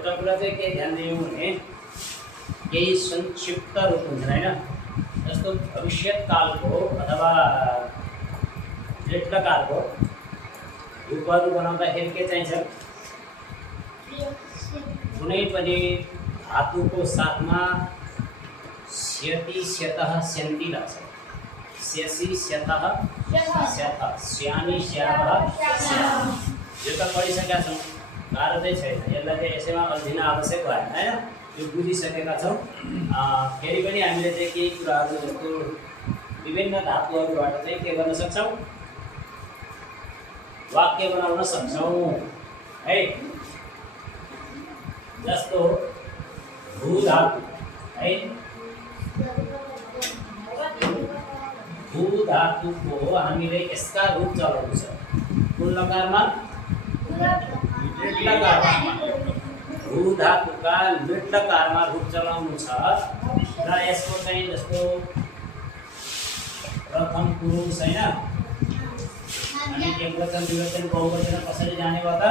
एउटा कुरा चाहिँ के ध्यान दियौँ भने केही संक्षिप्त रूप हुन्छ होइन, जस्तो भविष्यत्कालको अथवा दीर्घकालको रूपहरू बनाउँदाखेरि के चाहिन्छ, कुनै पनि धातुको साथमा स्यति स्यतः स्यन्ति लाग्छ। स्यसि स्यतः स्यथ स्यामी स्यावः स्याम, यो त पढिसकेका छौँ, गाह्रो चाहिँ छैन। यसलाई चाहिँ यसैमा अल्झिन आवश्यक भएन होइन, यो बुझिसकेका छौँ। फेरि पनि हामीले चाहिँ केही कुराहरू जस्तो विभिन्न धातुहरूबाट चाहिँ के गर्न सक्छौँ, वाक्य बनाउन सक्छौँ है। जस्तो भू धातु है, भू धातुको हामीले यसका रूप चलाउनु छ। कुन लकारमा? लकारमा। भू धातुका लकारमा रूप चलाउनु छ र यसको चाहिँ जस्तो प्रथम पुरुष होइन, अनि एकवचन द्विवचन बहुवचन कसरी जाने भयो त?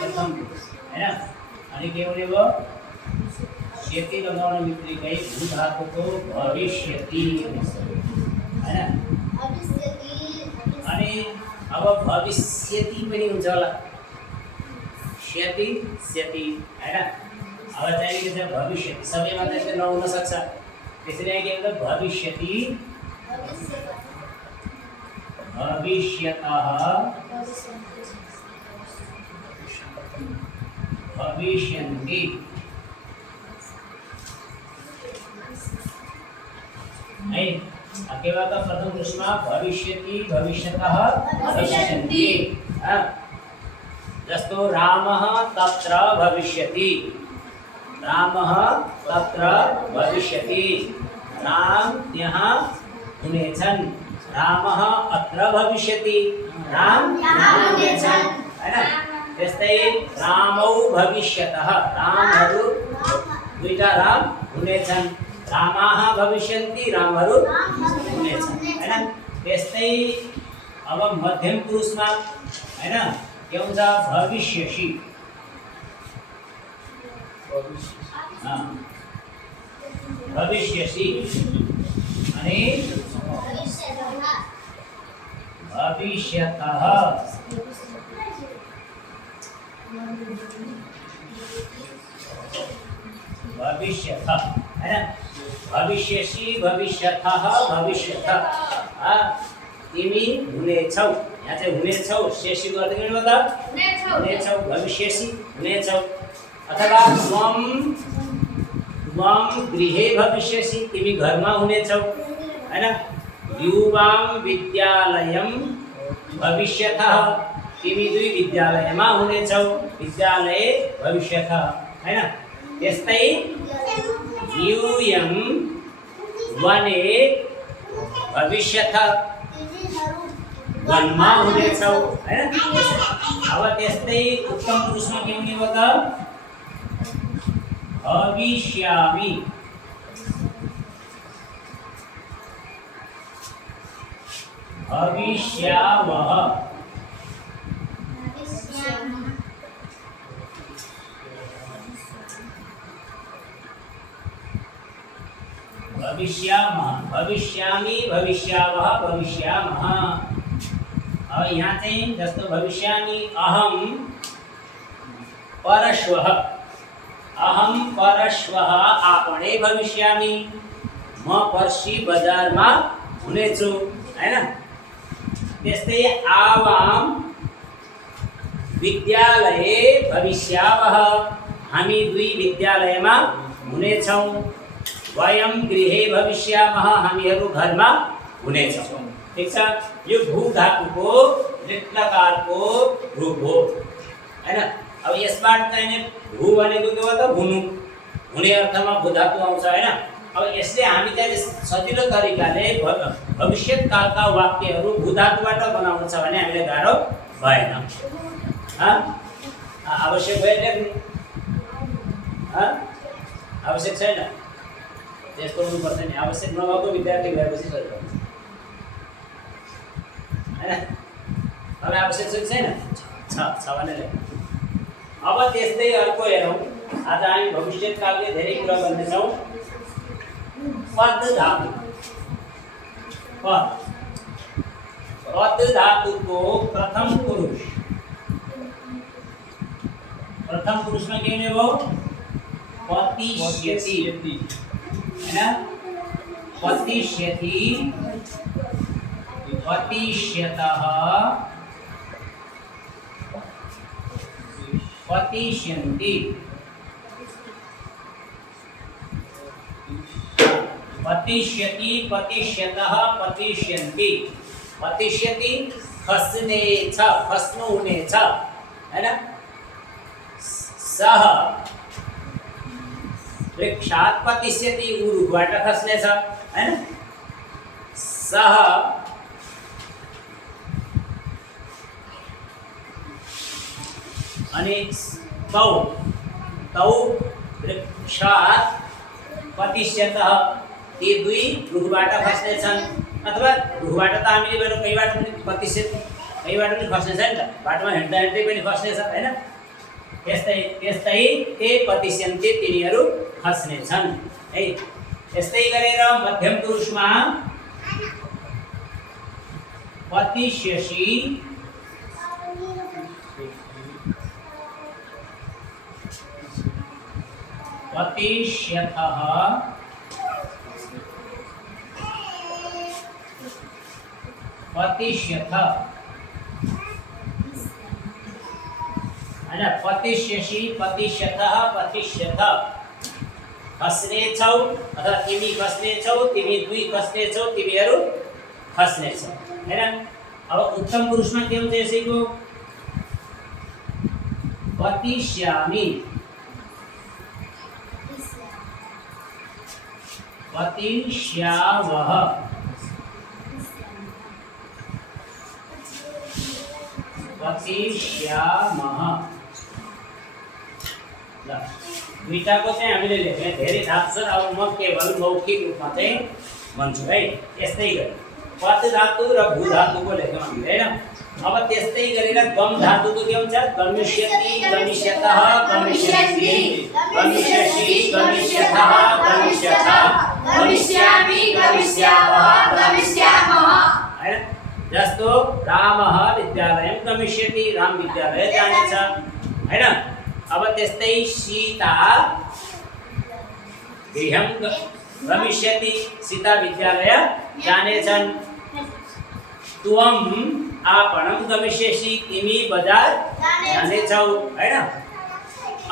प्रथम पुरुष होइन, अनि के हुने भयो? स्यति लगाउन बित्तिकै भू धातुको भविष्यति होइन, अनि अब भविष्यति पनि हुन्छ होला, स्यति स्यति होइन। अब चाहिँ के छ, भविष्यति सबैमा चाहिँ नहुन सक्छ, त्यसरी के हुन्छ भविष्यति भविष्यतः भविष्यन्ति है। के बाद प्रथम पुरुषमा भविष्यति भविष्यतः भविष्यन्ति। जस्तो रामः तत्र भविष्यति, रामः तत्र भविष्यति, राम त्यहाँ हुनेछन्, रामः अत्र भविष्यति, राम यहाँ हुनेछन् हैन। त्यस्तै रामौ भविष्यतः, रामहरू दुईटा राम हुनेछन्, रामाः भविष्यन्ति, रामहरू हुनेछन् हैन। त्यस्तै अब मध्यम पुरुषमा हैन के हुन्छ, भविष्यसि भविष्यसि अनि भविष्यतः भविष्यतः हैन। भविष्यसि भविष्यतः भविष्यतः तिमी हुनेछौ, यहाँ चाहिँ हुनेछौ शेषी गर्दै गर्नु त हुनेछौ, भविष्यसि हुनेछौ। अथवा त्वं गृहे भविष्यसि, तिमी घरमा हुनेछौ हैन। युवां विद्यालयं भविष्यतः, तिमी दुई विद्यालयमा हुनेछौ, विद्यालये भविष्यतः हैन। त्यस्तै यूयं वने भविष्यतः, वनमा हुनेछौ हैन। अब त्यस्तै उत्तम पुरुषमा के हुने भयो त, भविष्यामि भविष्यावः भविष्यामः, भविष्यामि भविष्यावः भविष्यामः। अब यहाँ चाहिँ जस्तो भविष्यामि अहं परश्वः, अहं परश्वः आपणे भविष्यामि, म पर्सि बजारमा हुनेछु हैन। त्यस्तै आवां विद्यालये भविष्यावः, हामी दुई विद्यालयमा हुनेछौँ। वयं गृहे भविष्यामः, हामीहरू घरमा हुनेछौँ। ठीक छ, यो भू धातुको लकारको रूप हो हैन। अब यसबाट चाहिँ भू भनेको के हो त, हुनु, हुने अर्थमा भू धातु आउँछ हैन। अब यसले हामी चाहिँ सजिलो तरिकाले भविष्यत्कालका वाक्यहरू भू धातुबाट बनाउनु छ भने हामीले गाह्रो भएन। आवश्यक भयो लेख्नु, आवश्यक छैन त्यसको हुनुपर्छ नि। आवश्यक नभएको विद्यार्थी भएपछि सजिलो हुन्छ हैन। હવે આવશ્યક છે ને 6 ને લે अब त्यस्तै अर्को हेरौँ आज हामी भविष्यकालले धेरै कुरा गर्नेछौँ पद धातु पद धातुको प्रथम पुरुषमा के हुने भयो पतिष्यति हैन पतिष्यति पतिष्यतः पतिष्यन्ति पतिष्यति पतिष्यतः पतिष्यन्ति पतिष्यति खस्ने छ खस्नु हुने छ हैन सह वृक्षात् पतिष्यति उरुबाट खस्ने छ हैन सह अनि तौ तौ वृक्षात् पतिष्यतः ती दुई रुखबाट खस्ने छन् अथवा रुखबाट त हामीले बेला कहीबाट पनि पतिष्यत कहीबाट पनि खस्ने छ नि त बाटोमा हिँड्दा हिँड्दै पनि खस्ने छ हैन त्यस्तै त्यस्तै ते पतिष्यन्ते तिनीहरू खस्ने छन् है यस्तै गरेर मध्यम पुरुषमा पतिष्यसि पतिष्यतः पतिष्यथ हैन पतिष्यसि पतिष्यतः पतिष्यथ खस्ने छौ अथवा तिमी खस्ने छौ तिमी दुई खस्ने छौ तिमीहरू खस्ने छौ हैन अब उत्तम पुरुषमा के हुन्छ यसैको पतिष्यामि पतिष्यावः पतिष्यामः ल दुईटाको चाहिँ हामीले लेख्ने धेरै थाहा छ अब म केवल मौखिक रूपमा चाहिँ भन्छु है यस्तै गरी पद धातु र भू धातुको लेख्यौँ हामीले हैन अब त्यस्तै गरेर गम धातुको के हुन्छ गमिष्यति गमिष्यतः गमिष्यन्ति गमिष्यसि गमिष्यतः गमिष्यथ गमिष्यामि गमिष्यावः गमिष्यामः हैन जस्तो रामः विद्यालयं गमिष्यति राम विद्यालय जानेछ हैन अब त्यस्तै सीता गृहं गमिष्यति सीता विद्यालय जानेछन् त्वम आपणं गमिष्यसि तिमी बजार जानेछौ हैन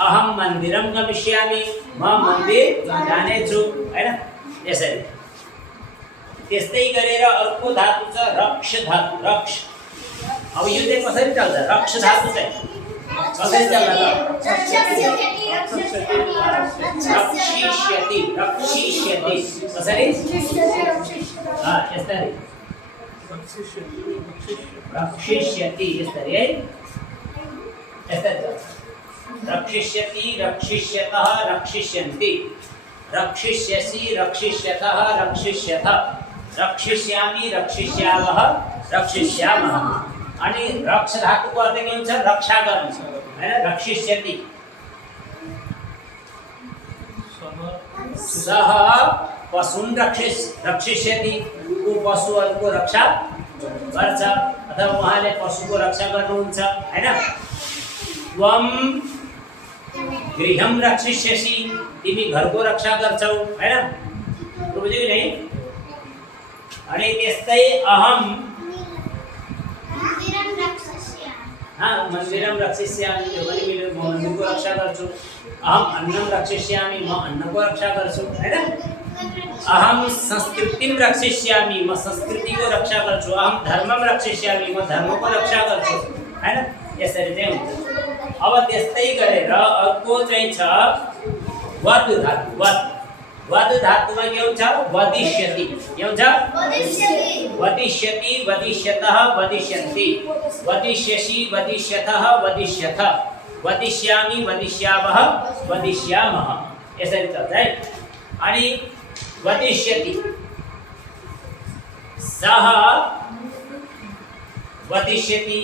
अहम मन्दिरं गमिष्यामि म मन्दिर जानेछु हैन यसरी त्यस्तै गरेर अर्को धातु छ रक्ष धातु रक्ष अब यो चाहिँ कसरी चल्छ रक्ष धातु चाहिँ कसरी चल्छ रक्षिष्यति रक्षिष्यति कसरी यसरी रक्षिष्यति यसरी है यसरी रक्षिष्यति रक्षिष्यतः रक्षिष्यन्ति रक्षिष्यसि रक्षिष्यतः रक्षिष्यथ रक्षिष्यामि रक्षिष्यावः रक्षिष्यामः अनि रक्ष धातुको अर्थ के हुन्छ रक्षा गर्नु हैन रक्षिष्यति सह पशुन रक्षिष्यति ऊ पशुहरूको रक्षा गर्छ अथवा उहाँले पशुको रक्षा गर्नुहुन्छ हैन त्वम गृहं रक्षिष्यसि तिमी घरको रक्षा गर्छौ हैन बुझ्यौ नि अनि त्यस्तै अहम मन्दिरं रक्षिष्यामि यो पनि मैले मन्दिरको रक्षा गर्छु अहम अन्नं रक्षिष्यामि म अन्नको रक्षा गर्छु हैन अहम संस्कृतिं रक्षिष्यामि म संस्कृतिको रक्षा गर्छु अहम धर्मं रक्षिष्यामि म धर्मको रक्षा गर्छु हैन यसरी चाहिँ हुन्छ अब त्यस्तै गरेर अर्को चाहिँ छ वद धातु वद धातुमा के हुन्छ वदिष्यति के हुन्छ वदिष्यति वदिष्यतः वदिष्यन्ति वदिष्यसि वदिष्यतः वदिष्यथ वदिष्यामि वदिष्यावः वदिष्यामः यसरी चल्छ है अनि वदिष्यति सः वदिष्यति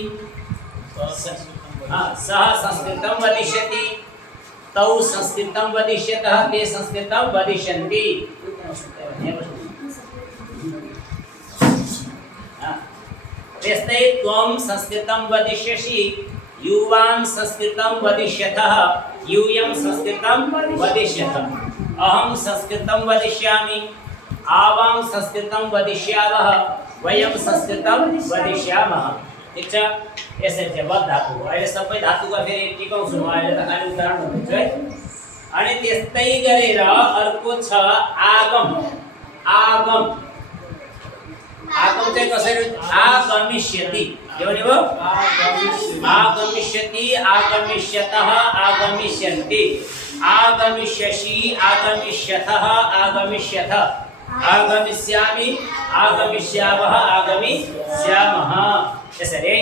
सः संस्कृतं वदिष्यति तौ संस्कृतं वदिष्यतः ते संस्कृतं वदिष्यन्ति त्यस्तै त्वं संस्कृतं वदिष्यसि युवां संस्कृतं वदिष्यतः यूयं संस्कृतं वदिष्यत अहं संस्कृतं वदिष्यामि आवां संस्कृतं वदिष्यावः वयं संस्कृतं वदिष्यामः ठीक छ यसरी चाहिँ वद धातु हो अहिले सबै धातुको फेरि टिकाउँछु म अहिले त खाली उदाहरण भन्दैछु है अनि त्यस्तै गरेर अर्को छ आगम आगम आगम चाहिँ कसरी आगमिष्यति के भने भयो आगमिष्यति आगमिष्यतः आगमिष्यन्ति आगमिष्यसि आगमिष्यतः आगमिष्यथ आगमिष्यामि आगमिष्यावः आगमिष्यामः यसरी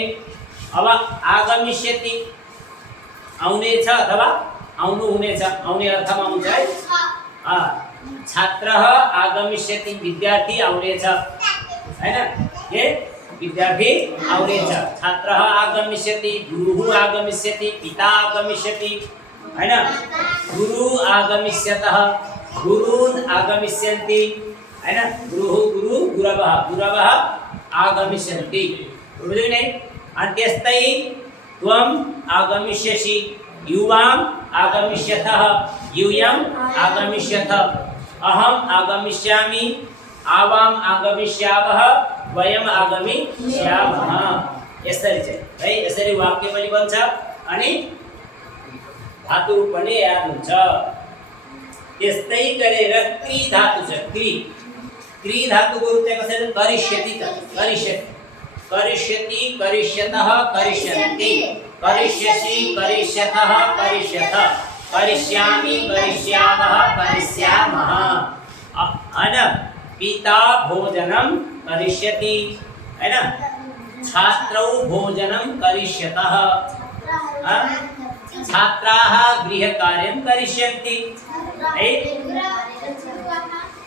अब आगमिष्यति आउनेछ अथवा आउनु हुनेछ आउने अर्थमा हुन्छ है छात्रः आगमिष्यति विद्यार्थी आउनेछ हैन के विद्यार्थी आउनेछ छात्रः आगमिष्यति गुरुः आगमिष्यति पिता आगमिष्यति हैन गुरु आगमिष्यतः गुरून् आगमिष्यन्ति हैन गुरु गुरवः गुरवः आगमिष्यन्ति बुझ्यौ नि अनि त्यस्तै त्वम् आगमिष्यसि युवाम् आगमिष्यतः यूयम् आगमिष्यथ अहम् आगमिष्यामि आवाम् आगमिष्यावः वयम् आगमिष्यामः यसरी चाहिँ है यसरी वाक्य पनि बन्छ अनि धातु रूप पनि याद हुन्छ त्यस्तै गरेर क्री धातु छ क्री धातुको रूप चाहिँ कसरी करिष्यति त करिष्यति करिष्यति करिष्यतः करिष्यन्ति करिष्यसि करिष्यतः करिष्यथ करिष्यामि करिष्यामः करिष्यामः हैन पिता भोजनं करिष्यति हैन छात्रौ भोजनं करिष्यतः छात्राः गृहकार्यं करिष्यन्ति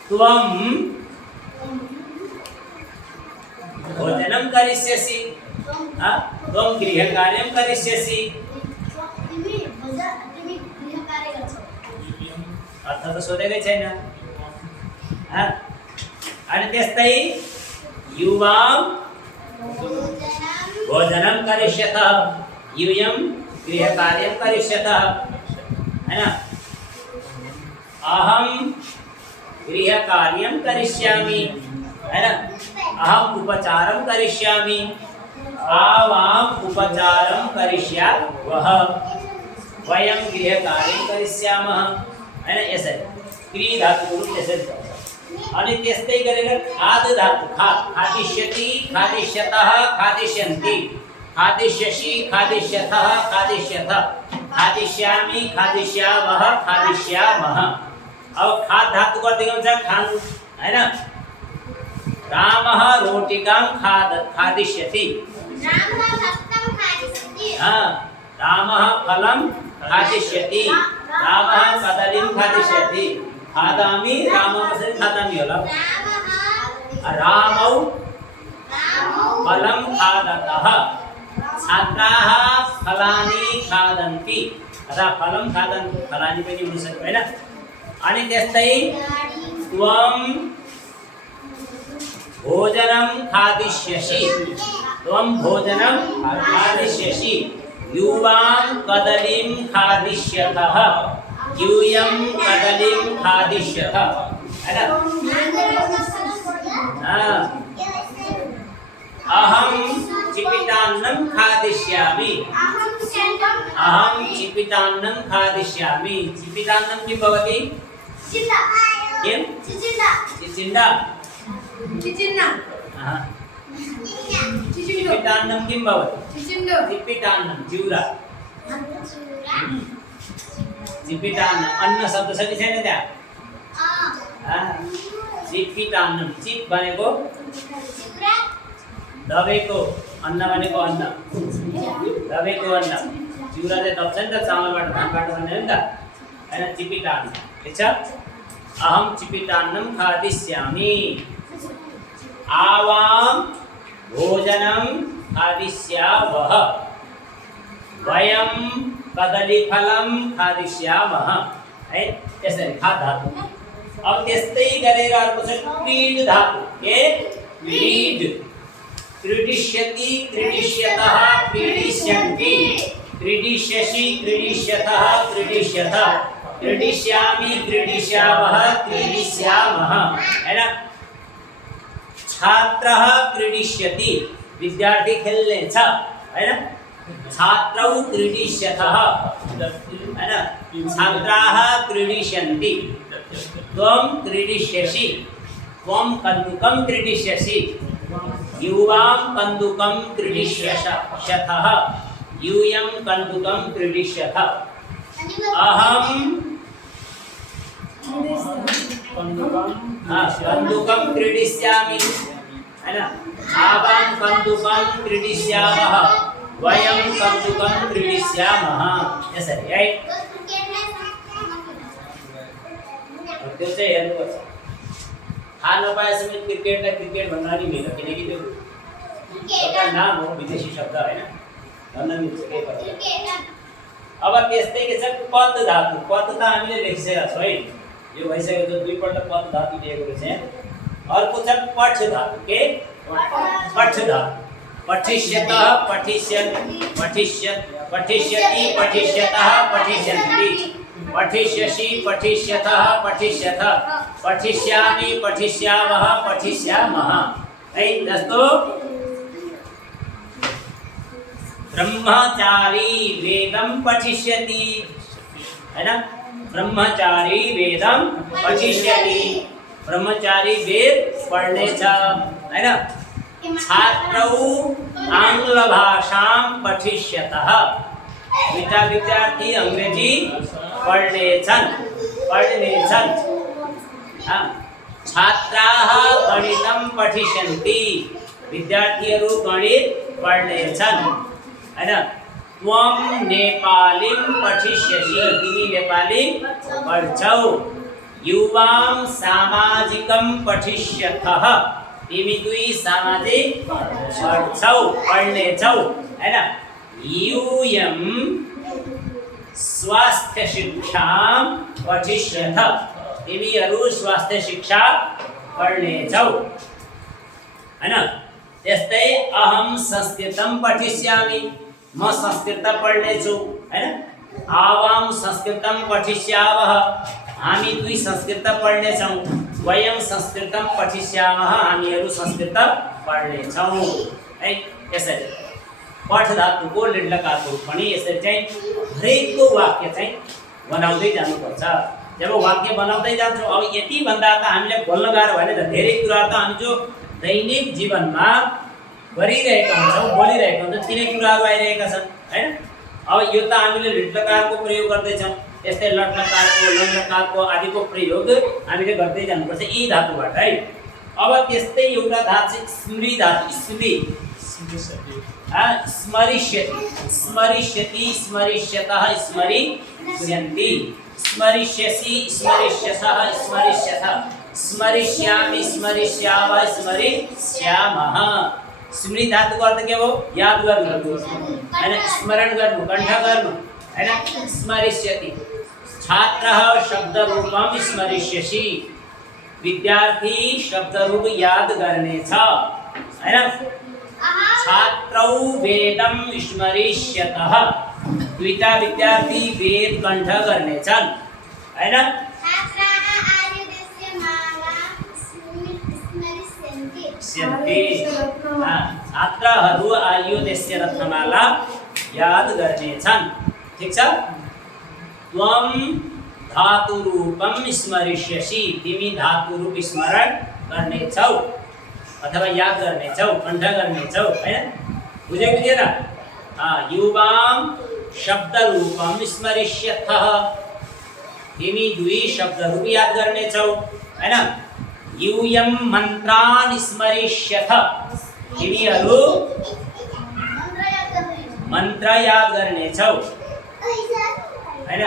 त्वं भोजनं करिष्यसि त्वं गृहकार्यं करिष्यसि अर्थ त सोधेकै छैन अनि त्यस्तै युवां भोजनं करिष्यतः यूयं गृहकार्यं करिष्यतः हैन अहं गृहकार्यं करिष्यामि हैन अहम् उपचारं करिष्यामि आवाम् उपचारं करिष्यावः वयं गृहकार्यं करिष्यामः हैन यसरी क्री धातुको रूप यसरी छ अनि त्यस्तै गरेर खाद धातु खादिष्यति खादिष्यतः खादिष्यन्ति खादिष्यसि खादिष्यतः खादिष्यथ खादिष्यामि खादिष्यावः खादिष्यामः अब खाद धातुको अर्थ के हुन्छ खानु हैन रामः रोटिकां खादिष्यति रामः फलं खादिष्यति रामः कदलीं खादिष्यति खादामि रामः कसरी खादामि होला रामौ फलं खादतः छात्राः फलानि खादन्ति अथवा फलं खादन्ति फलानि पनि हुन सक्छ हैन अनि त्यस्तै त्वं भोजनं खादिष्यसि त्वं भोजनं खादिष्यसि युवां कदलीं खादिष्यतः यूयं कदलीं खादिष्यथ हैन अहं चिपितान्नं खादिष्यामि अहं चिपितान्नं खादिष्यामि चिपितान्नं किं भवति किं चिचिण्डा चिपितान्नं किं भवति चिपितान्नं चिउरा चिपितान्न अन्न शब्द छ कि छैन त्यहाँ चिपितान्नं चिप भनेको दबेको अन्न भनेको अन्न दबेको अन्न चिउरा चाहिँ दब्छ नि त चामलबाट धानबाट बन्ने हो नि त हैन चिपितान्न ठीक छ अहं चिपितान्नं खादिष्यामि आवां भोजनं खादिष्यावः वयं कदलीफलं खादिष्यामः है ऐसे खा धातु अब त्यस्तै गरेर अर्को छ क्रीड धातु के क्रीड क्रीडिष्यति क्रीडिष्यतः क्रीडिष्यन्ति क्रीडिष्यसि क्रीडिष्यतः क्रीडिष्यथ क्रीडिष्यामि क्रीडिष्यावः क्रीडिष्यामः है ना छात्रः क्रीडिष्यति विद्यार्थी खेलने छ है ना छात्रौ क्रीडिष्यतः है ना छात्राः क्रीडिष्यन्ति त्वं क्रीडिष्यसि त्वं कन्दुकं क्रीडिष्यसि युवां कन्दुकं क्रीडिष्यशः यूयं कन्दुकं क्रीडिष्यथ अहं कन्दुकं क्रीडिष्यामि है ना आवां कन्दुकं क्रीडिष्यामः वयं कन्दुकं क्रीडिष्यामः ऐसे राइट त्यो चाहिँ हेर्नुपर्छ थाहा नपाएसम्म क्रिकेटलाई क्रिकेट भन्न नि मिल्दैन किनकि त्यो एउटा नाम हो विदेशी शब्द होइन भन्न मिल्छ केही फरक अब त्यस्तै के छ पद धातु पद त हामीले लेखिसकेका छौँ है यो भइसकेको छ दुईपल्ट पद धातु दिएको रहेछ अर्को छ पठ धातु के पठ धातु पठिष्यतः पठिष्यन् पठिष्यत् पठिष्यति पठिष्यतः पठिष्यन्ति पठिष्यसि पठिष्यतः पठिष्यथ पठिष्यामि पठिष्यावः पठिष्यामः है जस्तो ब्रह्मचारी वेदं पठिष्यति है ना ब्रह्मचारी वेदं पठिष्यति ब्रह्मचारी वेद पढ़ने छ है ना छात्रौ आंग्ल भाषां पठिष्यतः विद्यार्थी अंग्रेजी पढ़ने छन् हाँ छात्राः गणितं पठिष्यन्ति विद्यार्थीहरू गणित पढ़ने छन् है ना त्वं नेपालीं पठिष्यसि तिमी नेपाली पढ्छौ युवां सामाजिकं पठिष्यथः तिमी दुई सामाजिक पढ्नेछौ है ना यूयं स्वास्थ्य शिक्षां पठिष्यथ तिमीहरू स्वास्थ्य शिक्षा पढ्नेछौ है ना त्यस्तै अहं संस्कृतं पठिष्यामि म संस्कृत पढ्नेछु है ना आवां संस्कृतं पठिष्यावः हामी दुई संस्कृत पढ्नेछौँ वयं संस्कृतं पठिष्यामः हामीहरू संस्कृत पढ्नेछौँ है यसरी पठ धातुको लिङ्लकारको रूप पनि यसरी चाहिँ हरेकको वाक्य चाहिँ बनाउँदै जानुपर्छ जब वाक्य बनाउँदै जान्छौँ अब यति भन्दा त हामीले बोल्न गाह्रो भएन त धेरै कुराहरू त हामी जो दैनिक जीवनमा गरिरहेका हुन्छौँ बोलिरहेका हुन्छौँ तिनै कुराहरू आइरहेका छन् हैन अब यो त हामीले लिङ्लकारको प्रयोग गर्दैछौँ यस्तै लट्लकारको लङ्लकारको आदिको प्रयोग हामीले गर्दै जानुपर्छ यी धातुबाट है अब त्यस्तै एउटा धातु स्मृ धातु स्मृ स्मरिष्यति स्मरिष्यति स्मरिष्यतः स्मरिष्यन्ति स्मरिष्यसि स्मरिष्यसः स्मरिष्यथ स्मरिष्यामि स्मरिष्यावः स्मरिष्यामः स्मृति धातु को अर्थ के हो याद गर्नु हैन स्मरण गर्नु कण्ठ गर्नु हैन स्मरिष्यति छात्रः शब्द रूपम स्मरिष्यसि विद्यार्थी शब्द रूप याद गर्नेछ हैन छात्रौ वेदं स्मरिष्यतः दुईटा विद्यार्थी वेद कण्ठ गर्नेछन् हैन छात्रहरू आयुर्देश्य रत्नमाला याद गर्नेछन् ठीक छ त्वं धातु रूपम स्मरिष्यसि तिमी धातु रूप स्मरण गर्नेछौ अथवा याद गर्नेछौ कण्ठ गर्नेछौ हैन बुझेको थिएन युवां शब्द रूपम स्मरिष्यथः तिमी दुई शब्द रूप याद गर्नेछौ हैन यूयं मन्त्रान् स्मरिष्यथ तिमीहरू मन्त्र याद गर्नेछौ हैन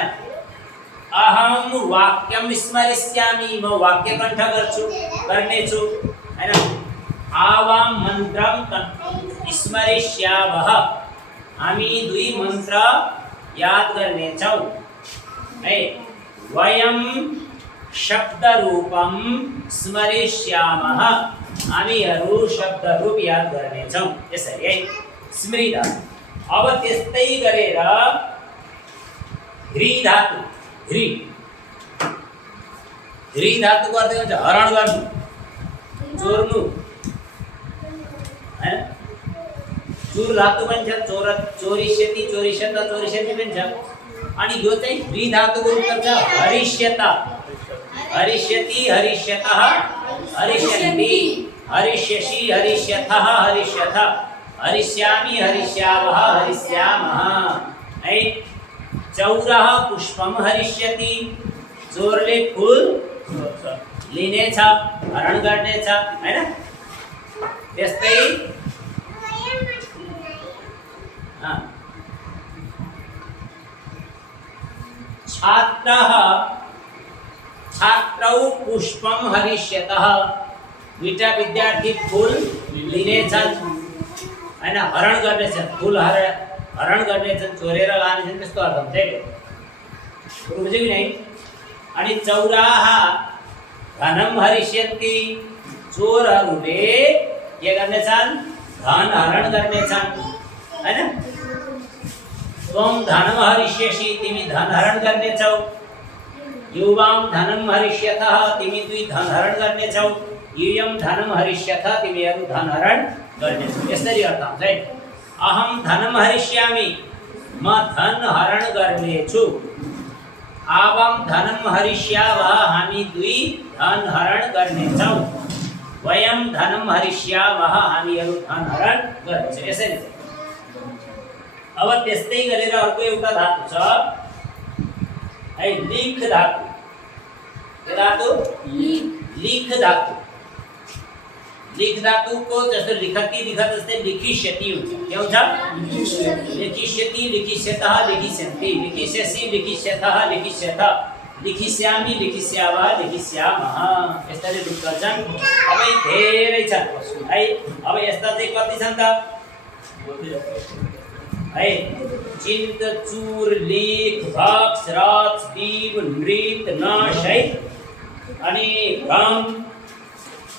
अहं वाक्यं स्मरिष्यामि म वाक्य कण्ठ गर्नेछु हैन आवां मन्त्रं स्मरिष्यामः हामी दुई मन्त्र याद गर्नेछौँ है वयम शब्द रूपम स्मरिष्यामः हामीहरू शब्द रूप याद गर्नेछौँ यसरी है स्मृत अब त्यस्तै गरेर ह्री धातु ह्री ह्री धातु गर्दै हुन्छ हरण गर्नु चोर्नु हैन चुर धातु पनि छ चोर चोरिष्यति चोरिष्यत चोरिष्यति पनि छ अनि यो चाहिँ ह्री धातुको रूप छ हरिष्यत हरिष्यति हरिष्यतः हरिष्यन्ति हरिष्यसि हरिष्यथः हरिष्यथ हरिष्यामि हरिष्यावः हरिष्यामः है चौरः पुष्पम हरिष्यति चोरले फूल लिनेछ हरण गर्नेछ हैन त्यस्तै छात्रः छात्रौ पुष्पम हरिष्यतः दुईटा विद्यार्थी फूल लिनेछन् हैन हरण गर्नेछन् फूल हरण गर्नेछन् चोरेर लानेछन् त्यस्तो अर्थ हुन्छ है बुझ्यौ नि अनि चौराः धनम हरिष्यन्ति चोरहरूले के गर्नेछन् धन हरण गर्नेछन् हैन त्वं धनम हरिष्यसि तिमी धन हरण गर्नेछौ युवाम धनम हरिष्यतः तिमी दुई धन हरण गर्नेछौ यूयम धनम हरिष्यथ तिमीहरू धन हरण गर्नेछौ यसरी अर्थ हुन्छ है अहम धनम हरिष्यामि म धन हरण गर्नेछु आवाम धनम हरिष्यावः हामी दुई धन हरण गर्नेछौ वयम धनम हरिष्यावः हामीहरू धन हरण गर्नेछौ यसरी अब त्यस्तै गरेर अर्को एउटा धातु छ है लिख धातु के धातु लिख धातु लिख धातुको जस्तो लिखति लिखत जस्तै लिखिष्यति हुन्छ के हुन्छ लिखिष्यति लिखिष्यतः लिखिष्यन्ति लिखिष्यसि लिखिष्यथः लिखिष्यथ लिखिष्यामि लिखिष्यावः लिखिष्यामः यसरी रूप गर्छन् अब धेरै छन् है अब यस्ता चाहिँ कति छन् त है चिन्त चूर लेख भक्ष रच दीप नृत नश है अनि भ्रम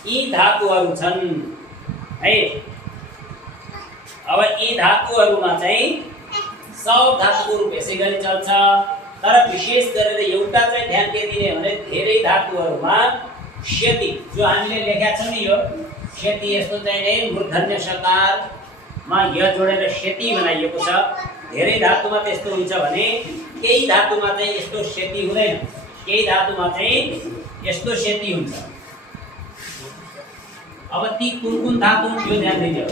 यी धातुहरू छन् है अब यी धातुहरूमा चाहिँ सब धातुको रूप यसै गरी चल्छ तर विशेष गरेर एउटा चाहिँ ध्यान के दिने भने धेरै धातुहरूमा क्षति जो हामीले लेखेका छौँ नि यो क्षति यस्तो चाहिँ नै मूर्धन्य सकारमा य जोडेर क्षति बनाइएको छ धेरै धातुमा त्यस्तो हुन्छ भने केही धातुमा चाहिँ यस्तो क्षति हुँदैन केही धातुमा चाहिँ यस्तो क्षति हुन्छ अब ती कुन धातु यो ध्यान दिनु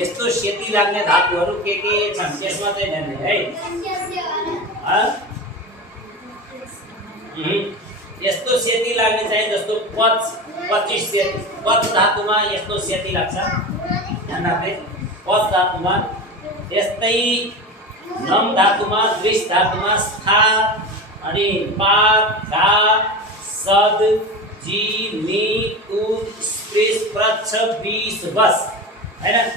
यस्तो क्षति लाग्ने धातुहरू के छन् त्यसमा चाहिँ ध्यान दिनु है यस्तो क्षति लाग्ने चाहिँ जस्तो पच 25 क्षति पच धातुमा यस्तो क्षति लाग्छ ध्यान राख्दै पच धातुमा त्यस्तै नम धातुमा दृश धातुमा स्था अनि पात धा सद जी नि तु स्पृश प्रच्छ बीस बस हैन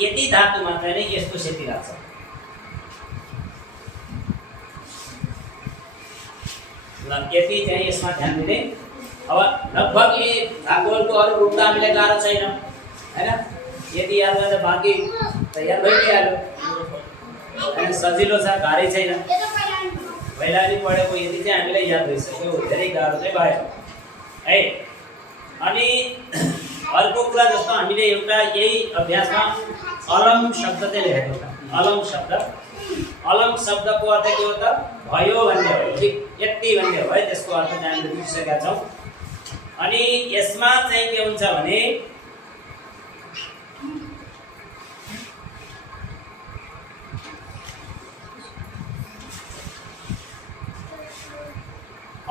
यति धातुमा चाहिँ यस्तो क्षति लाग्छ यति चाहिँ यसमा ध्यान दिने अब लगभग ये धातुहरूको अरू रूप त हामीले गाह्रो छैन हैन यदि याद गर्दा बाँकी तयार भइहाल्यो हैन सजिलो छ गाह्रै छैन पहिला नि पढेको यति चाहिँ हामीलाई याद भइसक्यो धेरै गाह्रो चाहिँ भएन है अनि अर्को कुरा जस्तो हामीले एउटा यही अभ्यासमा अलम शब्द चाहिँ लेखेको छ अलम शब्दको अर्थ के हो त भयो भन्ने हो ठिक यति भन्ने हो है त्यसको अर्थ चाहिँ हामीले बुझिसकेका छौँ अनि यसमा चाहिँ के हुन्छ भने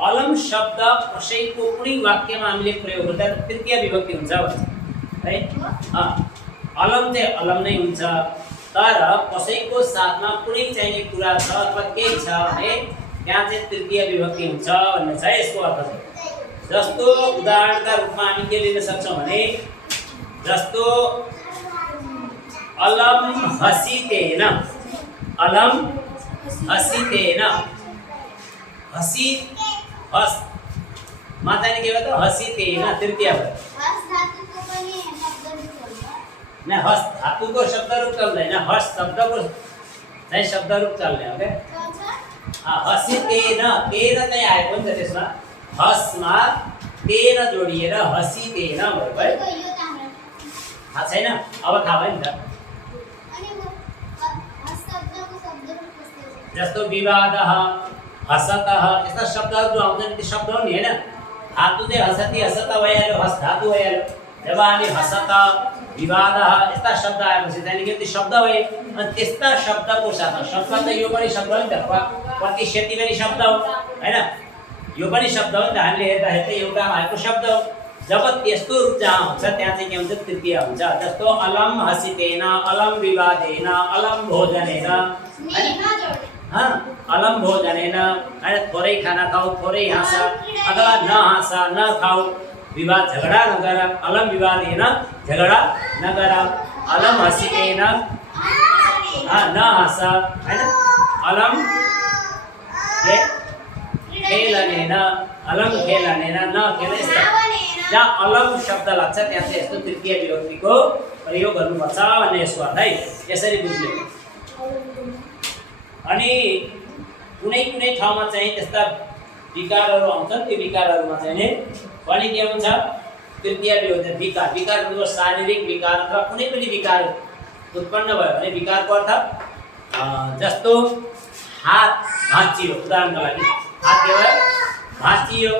अलम शब्द कसैको कुनै वाक्यमा हामीले प्रयोग गर्दा तृतीय विभक्ति हुन्छ है अलम चाहिँ अलम नै हुन्छ तर कसैको साथमा कुनै चाहिने कुरा छ अथवा केही छ भने त्यहाँ चाहिँ तृतीय विभक्ति हुन्छ भन्ने छ यसको अर्थ चाहिँ जस्तो उदाहरणका रूपमा हामी के लिन सक्छौँ भने जस्तो अलम हसितेन अलम हसितेन हसी हस माताने के बाद हसितेन तृतीय पद हस धातु को पनि शब्द रूप चल्छ ना हस धातु को शब्द रूप चल्दैन हस शब्द को चाहिँ शब्द रूप चल्ने हो के हसितेन तेन चाहिँ आएको नि त त्यसमा हसमा तेन जोडिएर हसितेन भयो है यो त हाम्रो थाहा छैन अब थाहा भयो नि त अनि हस शब्दको शब्द रूप कस्तो छ जस्तो विवादः हसतः यस्ता शब्दहरू जो आउँछन् ती शब्द हो नि हैन धातु चाहिँ हसति हसत भइहाल्यो हस धातु भइहाल्यो जब हामी हसत विवादः यस्ता शब्द आएपछि त्यहाँदेखि ती शब्द भए अनि त्यस्ता शब्दको साथ शब्द त यो पनि शब्द हो नि त प्रतिशति पनि शब्द हो हैन यो पनि शब्द हो नि त हामीले हेर्दा हेर्दै एउटामा आएको शब्द हो जब त्यस्तो रूप जहाँ हुन्छ त्यहाँ चाहिँ के हुन्छ तृतीय हुन्छ जस्तो अलम हसितेन अलम विवादेन अलम भोजनेन अलम भोजनेन हैन थोरै खाना खाऊ थोरै हाँस अथवा नहाँस नखाऊ विवाद झगडा नगर अलम विवादेन झगडा नगर अलम हसितेन नहाँस हैन अलम खेलनेन अलम खेलनेन नखेल यस्ता जहाँ अलम शब्द लाग्छ त्यहाँ चाहिँ यस्तो तृतीय विभक्तिको प्रयोग गर्नुपर्छ भन्ने यसको अर्थ है यसरी बुझ्नु अनि कुनै कुनै ठाउँमा चाहिँ त्यस्ता विकारहरू आउँछन् त्यो विकारहरूमा चाहिँ नि पनि के हुन्छ तृतीय विभक्ति विकार विकार भनेको शारीरिक विकार अथवा कुनै पनि विकार उत्पन्न भयो भने विकारको अर्थ जस्तो हात भाँचियो उदाहरणको लागि हात के भयो भाँचियो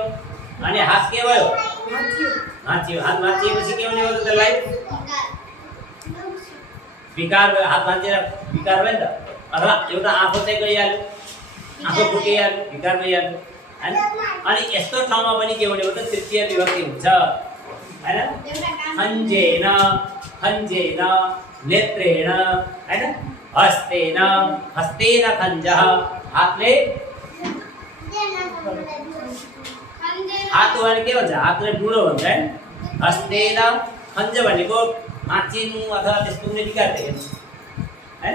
अनि हात के भयो भाँचियो हात भाँचिएपछि के हुने हो त त्यसलाई विकार भयो हात भाँचिएर विकार भयो नि त अथवा एउटा आँखो चाहिँ गइहाल्यो आँखो फुटिहाल्यो विकार भइहाल्यो हैन अनि यस्तो ठाउँमा पनि के हुने हो त तृतीय विभक्ति हुन्छ हैन खञ्जेन खञ्जेन नेत्रेण हैन हस्तेन हस्तेन खञ्जः हातले हात भने के भन्छ हातले डुडो भन्छ है हस्तेन खञ्ज भनेको भाँचिनु अथवा त्यस्तो कुनै विकार देखेन हैन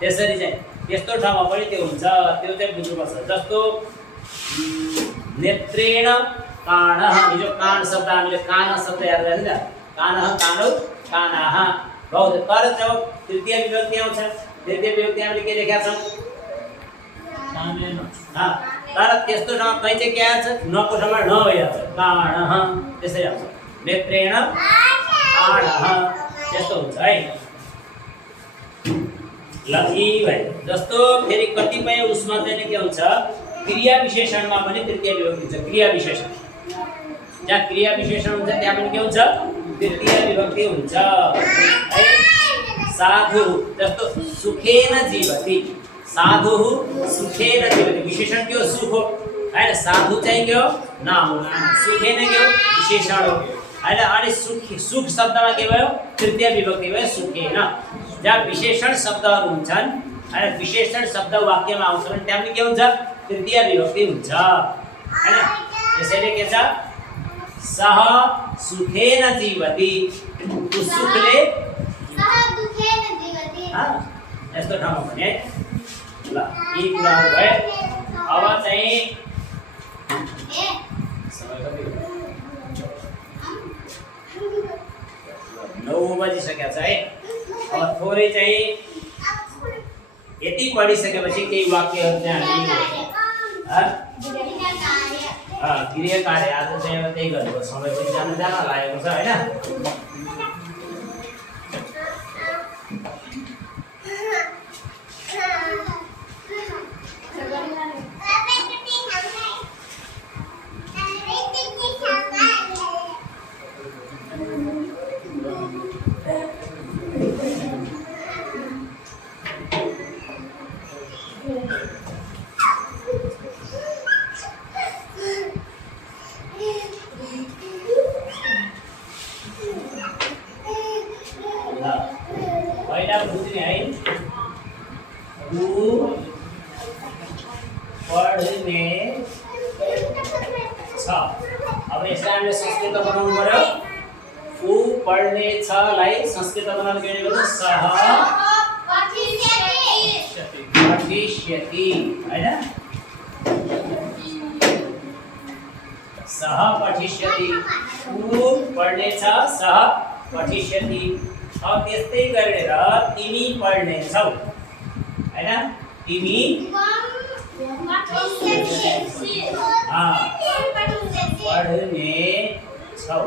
त्यसरी चाहिँ त्यस्तो ठाउँमा पनि त्यो हुन्छ त्यो चाहिँ बुझ्नुपर्छ जस्तो नेत्रेण काणः हिजो कान शब्द हामीले कान शब्द याद गरेको नि त कानः कानौ कानाः बहुत तर जब तृतीय विभक्ति आउँछ तृतीय विभक्ति हामीले के लेखेका छौँ तर त्यस्तो ठाउँमा कहीँ चाहिँ के आउँछ नको ठाउँमा न भइहाल्छ काणः त्यसरी आउँछ नेत्रेण काणः त्यस्तो हुन्छ है ल यी भयो जस्तो फेरि कतिपय उसमा चाहिँ के हुन्छ क्रिया विशेषणमा पनि तृतीय विभक्ति हुन्छ क्रिया विशेषण जहाँ क्रिया विशेषण हुन्छ त्यहाँ पनि के हुन्छ तृतीय विभक्ति हुन्छ है साधु जस्तो सुखेन जीवति साधु सुखेन जीवति विशेषण के हो सुख हो हैन साधु चाहिँ के हो नाम हो सुखेन के हो विशेषण हो हैन अनि सुख शब्दमा के भयो तृतीय विभक्ति भयो सुखेन जहाँ विशेषण शब्दहरू हुन्छन् हैन विशेषण शब्द वाक्यमा आउँछ भने त्यहाँ पनि के हुन्छ तृतीय विभक्ति हुन्छ हैन त्यसैले के छ सह सुखेन जीवति सुखले सह दुखेन जीवति यस्तो ठाउँमा भने ल यी कुराहरू भए अब चाहिँ समय कति हो 9 बजिसकेको छ है अब थोरै चाहिँ यति पढिसकेपछि केही वाक्यहरू चाहिँ हामी गृह कार्य आज चाहिँ अब त्यही गरेको समय पनि जान लागेको छ होइन पहिला बुझ्ने है पढ्ने छ अब यसलाई हामीले संस्कृत बनाउनु पर्यो ऊ पढ्ने छलाई संस्कृतमा के भनेको सह पठिष्यति हैन सह पठिष्यति ऊ पढ्ने छ सह पठिष्यति अब त्यस्तै गरेर तिमी पढ्ने छौ हैन तिमी पढ्ने छौ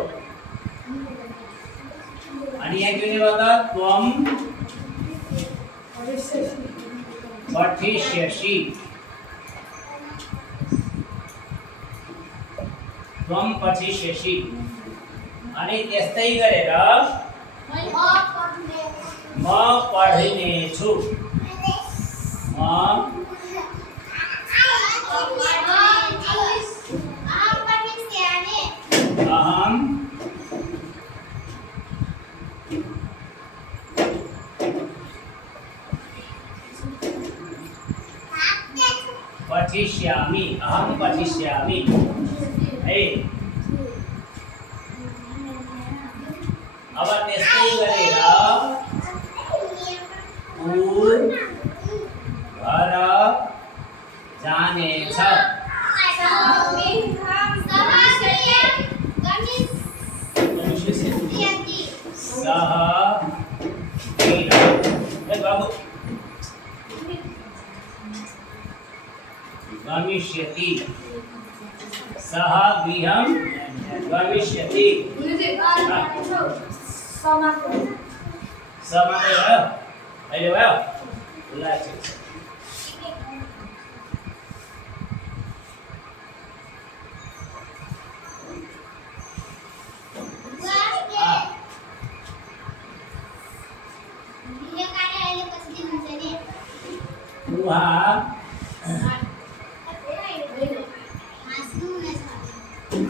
अनि यहाँ के भन्दा त्वम पठिष्यसि त्वम पठिष्यसि अनि त्यस्तै गरेर म पढ्ने छु म अहम पठिष्यामि अहम पठिष्यामि है अब त्यस्तै गरेर ऊ घर जानेछ सह बाबु गमिष्यति सह गृहं गमिष्यति समाते भयो अहिले भयो ल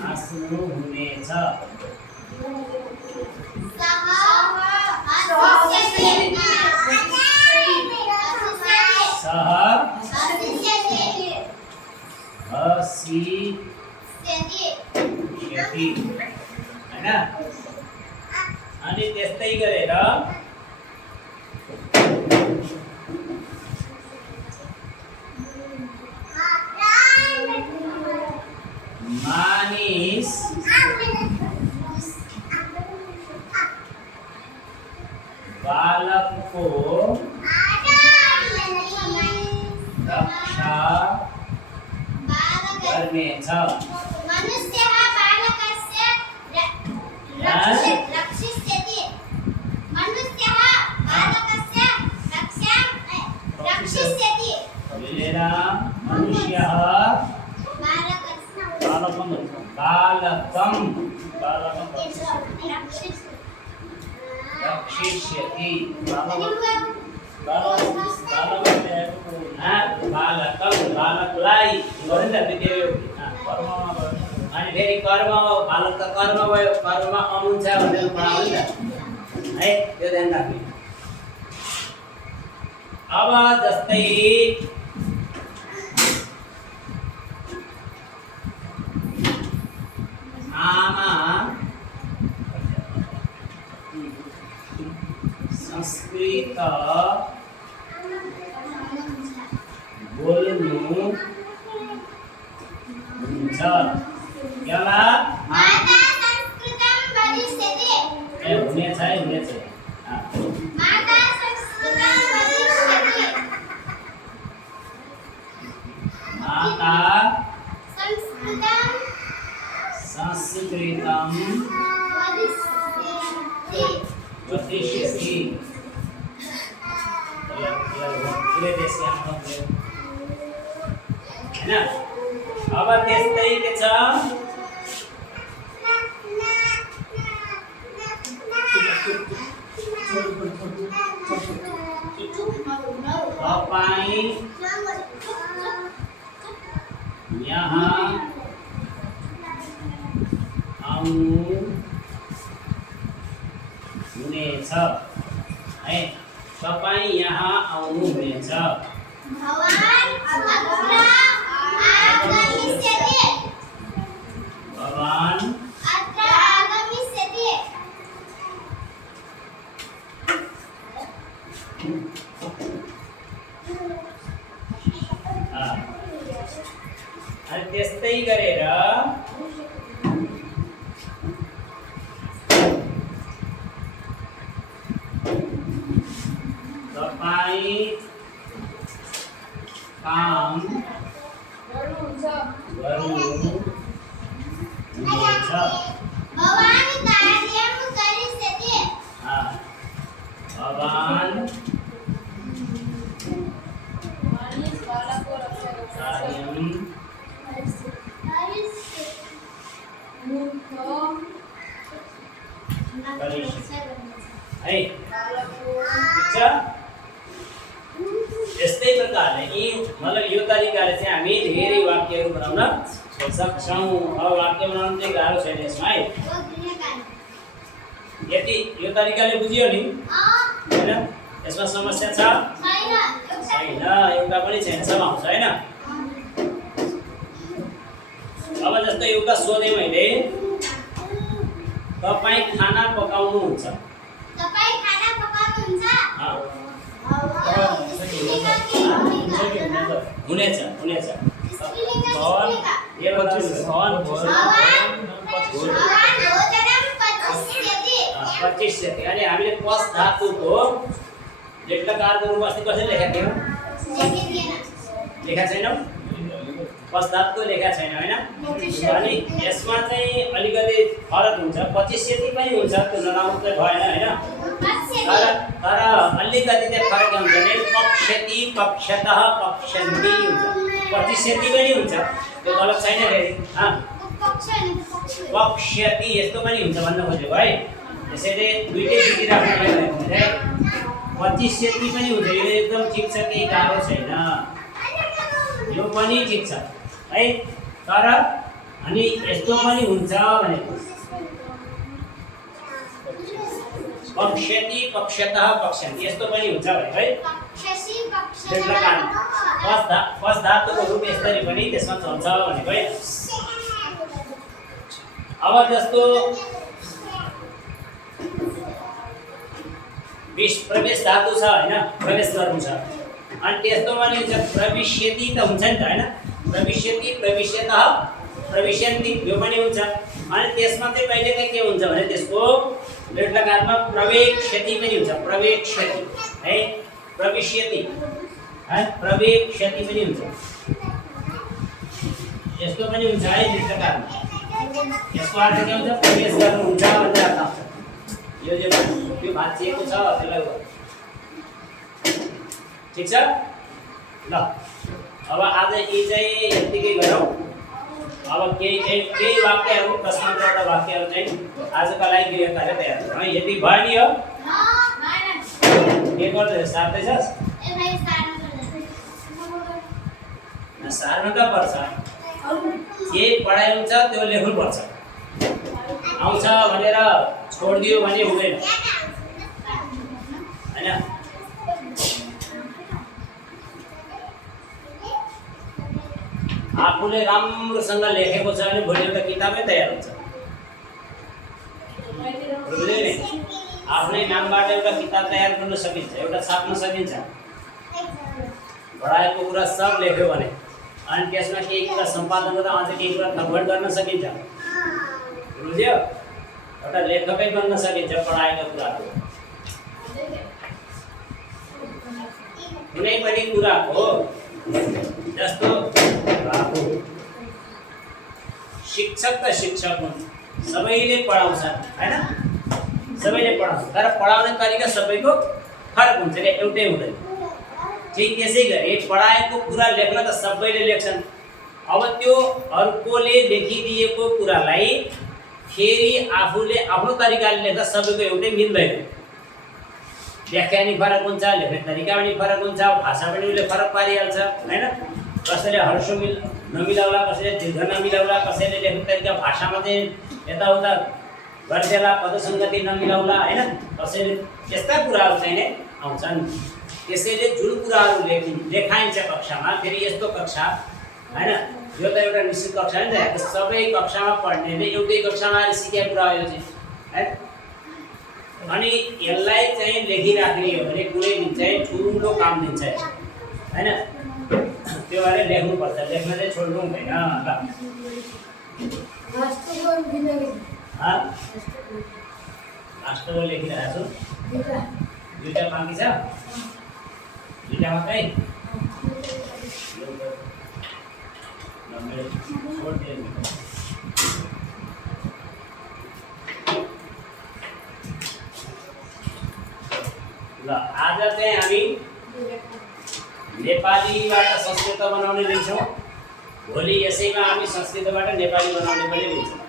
हाँस्नु हुनेछ सह हसिष्यति हैन अनि त्यस्तै गरेर मानिस बालकको रक्षा गर्नेछ मनुष्यः बालकस्य रक्षिष्यति मनुष्यः बालकस्य रक्षां रक्षिष्यति मिलेर मनुष्यः बालकं रक्षिष्यति बालकलाई गर्नु त त्यो अनि फेरि कर्म बालक त कर्म भयो कर्ममा अमुन्छ भनेर पढाउनु नि त है त्यो ध्यान राख्नु अब जस्तै आमा संस्कृत बोल्नु हुन्छ केला माता संस्कृतं वदिष्यति ए हुनेछ माता संस्कृतं वदिष्यति माता संस्कृतं वदिष्यति पूरे देश हैन अब त्यस्तै के छ तपाईं यहाँ आउनु हुनेछ है तपाईं यहाँ आउनु हुनेछ भवान् अत्र आगमिष्यति भवान् अत्र आगमिष्यति त्यस्तै गरेर तपाईँ काम गर्नुहुन्छ। भगवान कार्यम करिष्यति। भगवान कार्यम है। यस्तै प्रकारले यी मतलब यो तरिकाले चाहिँ हामी धेरै वाक्यहरू बनाउन सक्छौँ। अब वाक्य बनाउनु चाहिँ गाह्रो छैन यसमा है। यति यो तरिकाले बुझियो नि हैन? यसमा समस्या छ छैन? एउटा पनि छैन, सब आउँछ हैन? अब जस्तो एउटा सोधेँ मैले, तपाईँ खाना पकाउनुहुन्छ। तपाईँ खाना पकाउनुहुन्छ? हुनेछ। भगवान पचिष्यति। अनि हामीले पस धातुको लेखकारको रूपमा अस्ति कसरी लेखेको थियौँ? लेखा छैनौँ? पस धातुको लेखा छैन हैन? अनि यसमा चाहिँ अलिकति फरक हुन्छ। पचिष्यति पनि हुन्छ, त्यो नराम्रो चाहिँ भएन हैन? तर अलिकति चाहिँ फरक हुन्छ भने पक्ष्यति, पक्षतः, पक्ष्यन्ति हुन्छ। पचिष्यति पनि हुन्छ, त्यो गलत छैन फेरि। पक्ष्यति यस्तो पनि हुन्छ भन्न खोजेको है। यसैले दुईटै विधि राख्न लगाएको है। पचिष्यति पनि हुन्छ, यो एकदम ठिक छ, केही गाह्रो छैन, यो पनि ठिक छ है। तर अनि यस्तो पनि हुन्छ भनेको पक्ष्यति, पक्षतः, पक्ष्यन्ति यस्तो पनि हुन्छ भनेको है। पस धातुको रूप यसरी पनि त्यसमा चल्छ भनेको है। अब जस्तो प्रवेश धातु छ हैन? प्रवेश गर्नु छ, अनि त्यस्तो पनि हुन्छ। प्रविश्यति त हुन्छ नि त हैन? प्रविश्यति, प्रविश्यतः, प्रविश्यन्ति यो पनि हुन्छ। अनि त्यसमा चाहिँ कहिलेकाहीँ के हुन्छ भने त्यसको लेटलकारमा प्रवेक्ष्यति पनि हुन्छ। प्रवेक्ष्यति है, प्रविश्यति है, प्रवेक्ष्यति पनि हुन्छ, यस्तो पनि हुन्छ है लेटलकारमा। यसको अर्थ के हुन्छ? प्रवेश गर्नुहुन्छ भन्ने अर्थ हुन्छ। यो भाँचिएको छ त्यसलाई ठिक छ ल। अब आज यी चाहिँ यतिकै गरौँ। अब केही वाक्यहरू, प्रश्नोत्तर वाक्यहरू चाहिँ आजका लागि गृह कार्य तयार गरौँ है। यति भयो नि? हो के गर्दैछ? सार्दैछस्? सार्नु त पर्छ, जे पढाइ हुन्छ त्यो लेख्नुपर्छ। आउँछ भनेर छोडिदियो भने हुँदैन हैन? आफूले राम्रोसँग लेखेको छ भने भोलि एउटा किताबै तयार हुन्छ। बुझ्यो नि? आफ्नै नामबाट एउटा किताब तयार गर्न सकिन्छ, एउटा छाप्न सकिन्छ। पढाएको कुरा सब लेख्यो भने अनि त्यसमा केही कुरा सम्पादन गर्दा अझ केही कुरा थपघट गर्न सकिन्छ। बुझ्यो? एउटा लेखकै बन्न सकिन्छ पढाएका कुराहरू। कुनै पनि कुराको जस्तो शिक्षक त शिक्षक हुन्, सबैले पढाउँछन् हैन? सबैले पढाउँछ, तर पढाउने तरिका सबैको फरक हुन्छ कि एउटै हुँदैन। ठिक त्यसै गरी पढाएको कुरा लेख्न त सबैले लेख्छन्। अब त्यो अर्कोले लेखिदिएको कुरालाई फेरि आफूले आफ्नो तरिकाले लेख्दा सबैको एउटै मिल्दैन। व्याख्या नि फरक हुन्छ, लेख्ने तरिका पनि फरक हुन्छ, भाषा पनि उसले फरक पारिहाल्छ हैन? कसैले हर्ष नमिलाउला, कसैले दीर्घ नमिलाउला, कसैले लेख्ने तरिका भाषामा चाहिँ यताउता गर्देला, पदसङ्गति नमिलाउला हैन? कसैले यस्ता कुराहरू चाहिँ नै आउँछन्। त्यसैले जुन कुराहरू लेखाइन्छ कक्षामा, फेरि यस्तो कक्षा हैन? यो त एउटा निश्चित कक्षा नि त, सबै कक्षामा पढ्नेले एउटै कक्षामा आएर सिकेको कुरा हो यो चाहिँ है। अनि यसलाई चाहिँ लेखिराख्ने हो भने कुनै दिन चाहिँ ठुलो काम दिन्छ हैन? त्यो वाले लेख्नु पर्छ लेख्न चाहिँ छोड्नु हुँदैन ल हाँ लास्टको लेखिरहेको छु दुईटा बाँकी छ दुईटा मात्रै ल मेरो छोडिदिएँ ल आज चाहिँ हामी नेपालीबाट संस्कृत बनाउने लिन्छौँ भोलि यसैमा हामी संस्कृतबाट नेपाली बनाउने पनि लिन्छौँ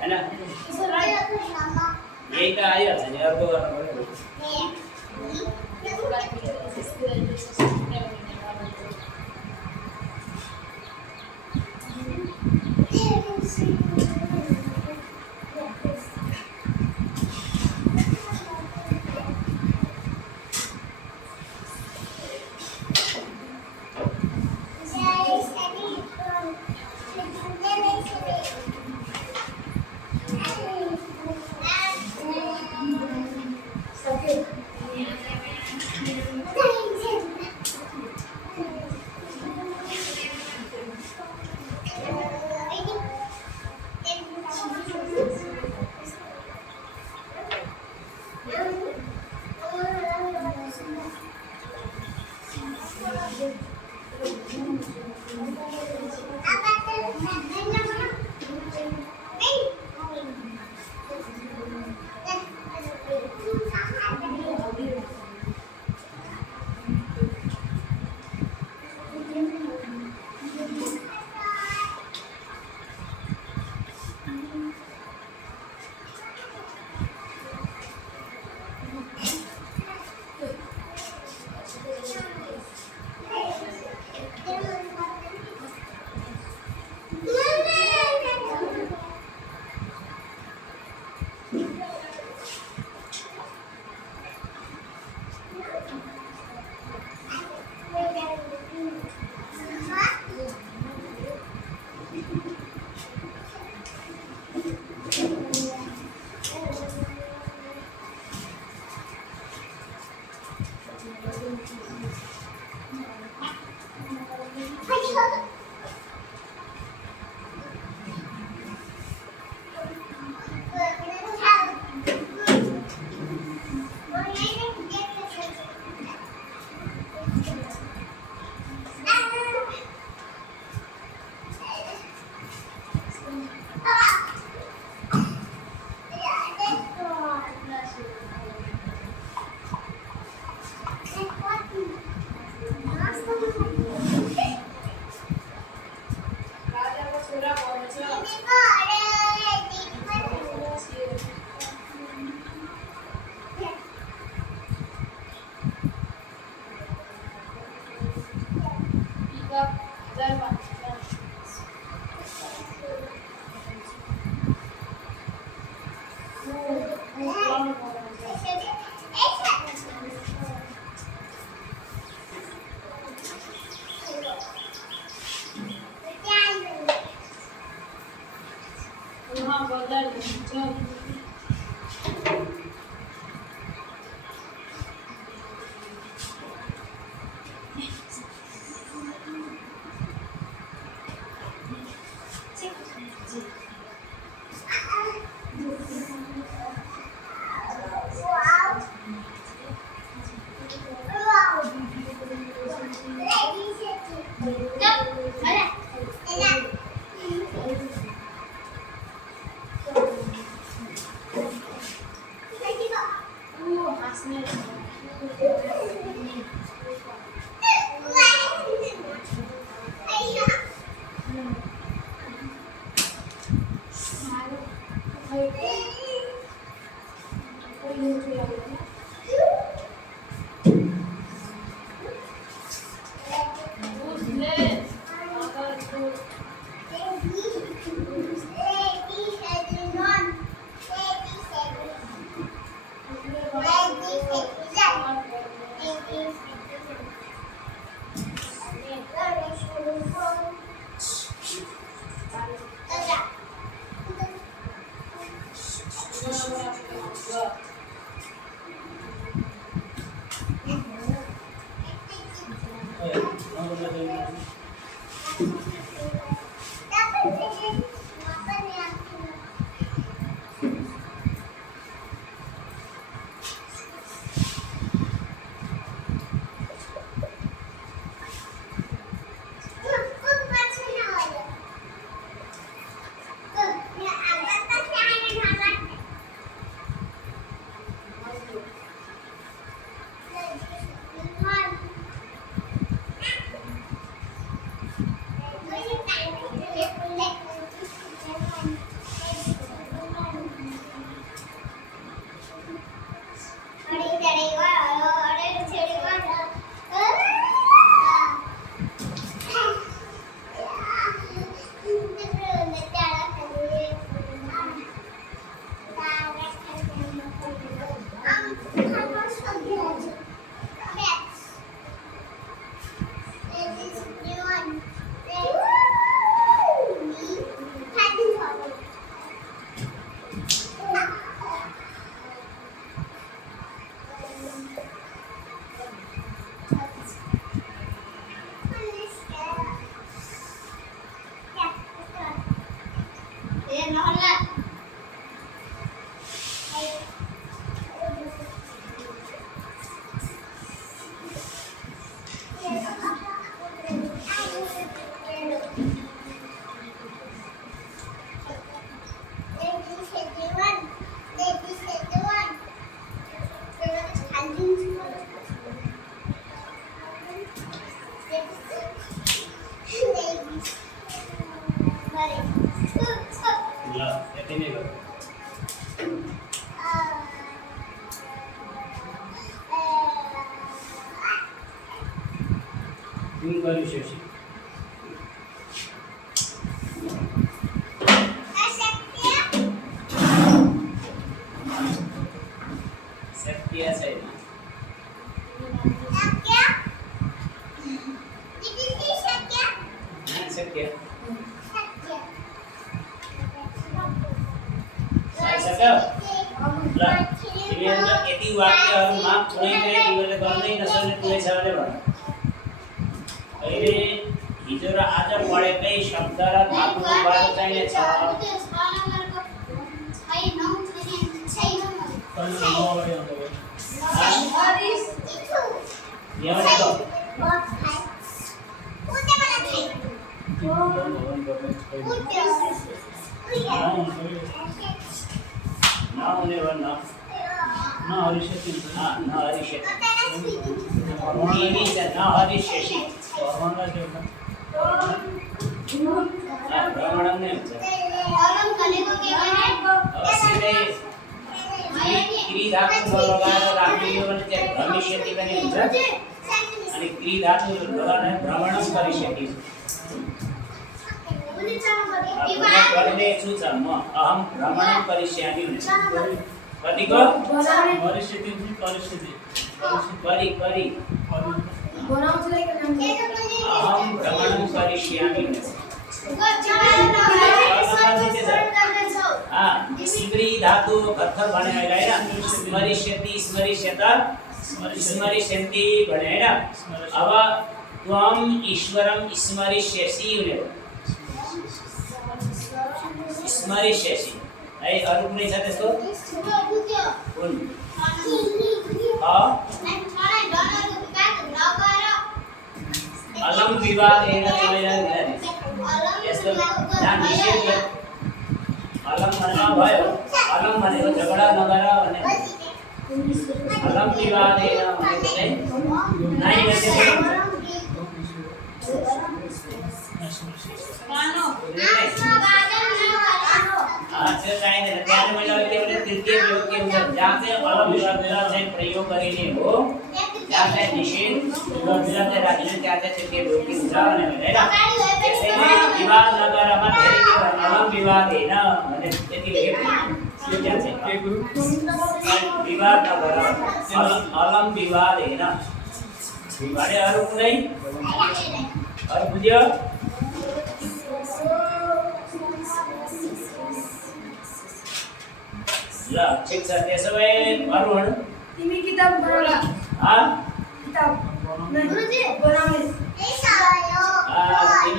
हैन यही त आइहाल्छ नि अर्को गर्नु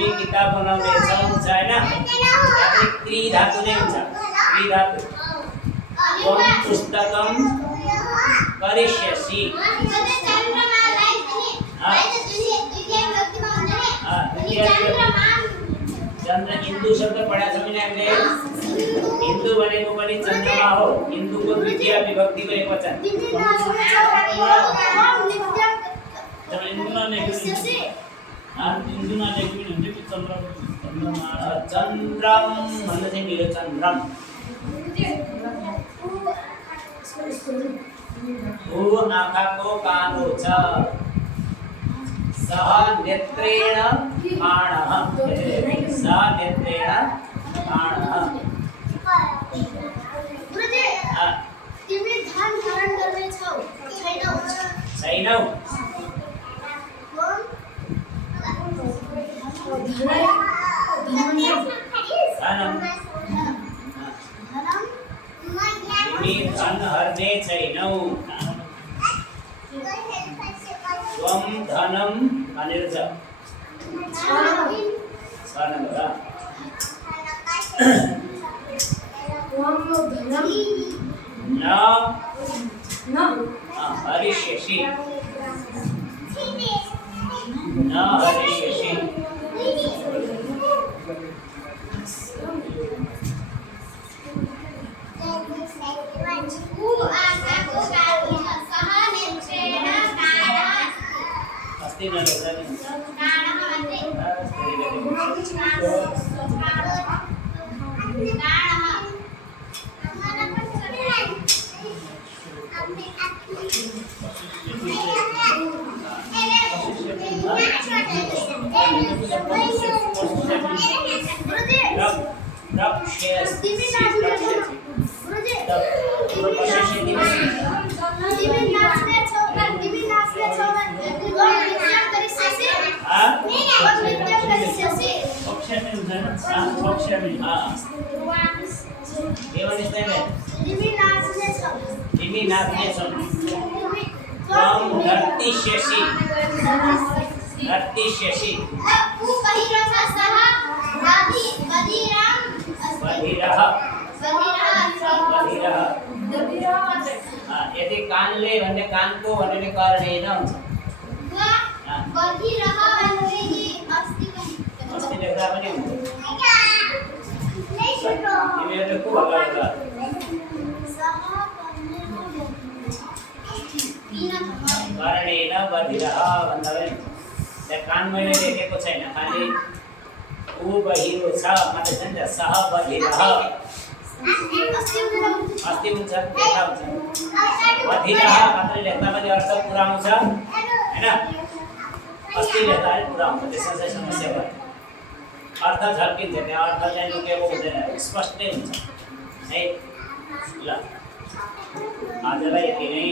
हामी किताब बनाउने छौँ हुन्छ हैन त्यहाँ त्रि धातु नै हुन्छ त्रि धातु त्वं पुस्तकं करिष्यसि चन्द्र हिन्दू शब्द पढा छ भने हामीले हिन्दू भनेको पनि चन्द्रमा हो हिन्दूको द्वितीय विभक्तिको एकवचन चन्द्रम भन्दा चाहिँ मेरो चन्द्रम ऊ आँखाको कालो छ सः नेत्रेण बाणः सः नेत्रेण बाणः गुरुजी तिमी ध्यान धारण गर्ने छौ छैनौ छैनौ तिमी धन हर्ने छैनौ त्वं धनं भनेर छ न हरिष्यसि न हरिष्यसि अस्ति नलेख्दा नि तिमी नाच्नेछौ त्वं नर्तिष्यसि नर्तिष्यसि बधिरः बधिरः यदि कानले भन्ने कानको भन्ने कारणेन हुन्छ अस्ति लेख्दा पनि हुन्छ तिमीहरूले को भगाउँदा कारणेन बधिरः भन्दा पनि त्यहाँ कान मैले लेखेको छैन खालि ऊ बहिरो छ मात्रै छ नि त सह बधिरः अस्ति हुन्छ लेख्दा हुन्छ बधिरः मात्रै लेख्दा पनि अर्थ पुरा आउँछ हैन अस्ति लेख्दा पनि पुरा आउँछ त्यसमा चाहिँ समस्या भयो अर्थ झल्किन्छ त्यहाँ अर्थ चाहिँ लुकेको हुँदैन स्पष्टै हुन्छ है ल आजलाई यति नै